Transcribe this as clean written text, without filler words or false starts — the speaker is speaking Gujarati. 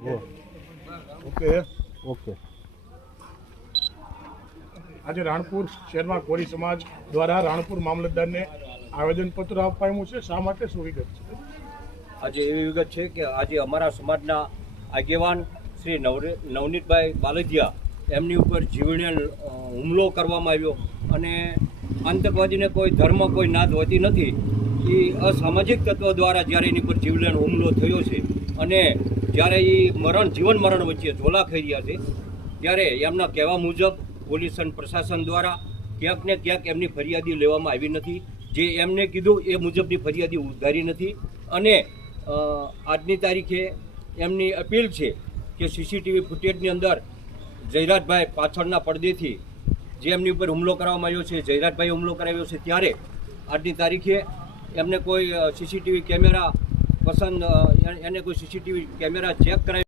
Okay okay. આજે રાણપુર શહેરમાં કોળી સમાજ દ્વારા રાણપુર મામલતદારને આવેદનપત્ર અપાયું છે. શા માટે, શું વિગત છે? આજે એવી વિગત છે કે આજે અમારા સમાજના આગેવાન શ્રી નવનીતભાઈ બાલદિયા એમની ઉપર જીવલેણ હુમલો કરવામાં આવ્યો અને આતંકવાદીને કોઈ ધર્મ કોઈ નાદ હોતી નથી. એ અસામાજિક તત્વો દ્વારા જ્યારે એની પર જીવલેણ હુમલો થયો છે અને જ્યારે એ જીવન મરણ વચ્ચે ઝોલા ખાઈ રહ્યા છે ત્યારે એમના કહેવા મુજબ પોલીસ અને પ્રશાસન દ્વારા ક્યાંક ને ક્યાંક એમની ફરિયાદી લેવામાં આવી નથી. જે એમને કીધું એ મુજબની ફરિયાદી ઉધારી નથી અને આજની તારીખે એમની અપીલ છે કે સીસીટીવી ફૂટેજની અંદર જયરાજભાઈ પાછળના પડદેથી જે એમની ઉપર હુમલો કરવામાં આવ્યો છે, જયરાજભાઈ હુમલો કરાવ્યો છે, ત્યારે આજની તારીખે એમને કોઈ સીસીટીવી કેમેરા પસંદ એને કોઈ સીસીટીવી કેમેરા ચેક કરાવી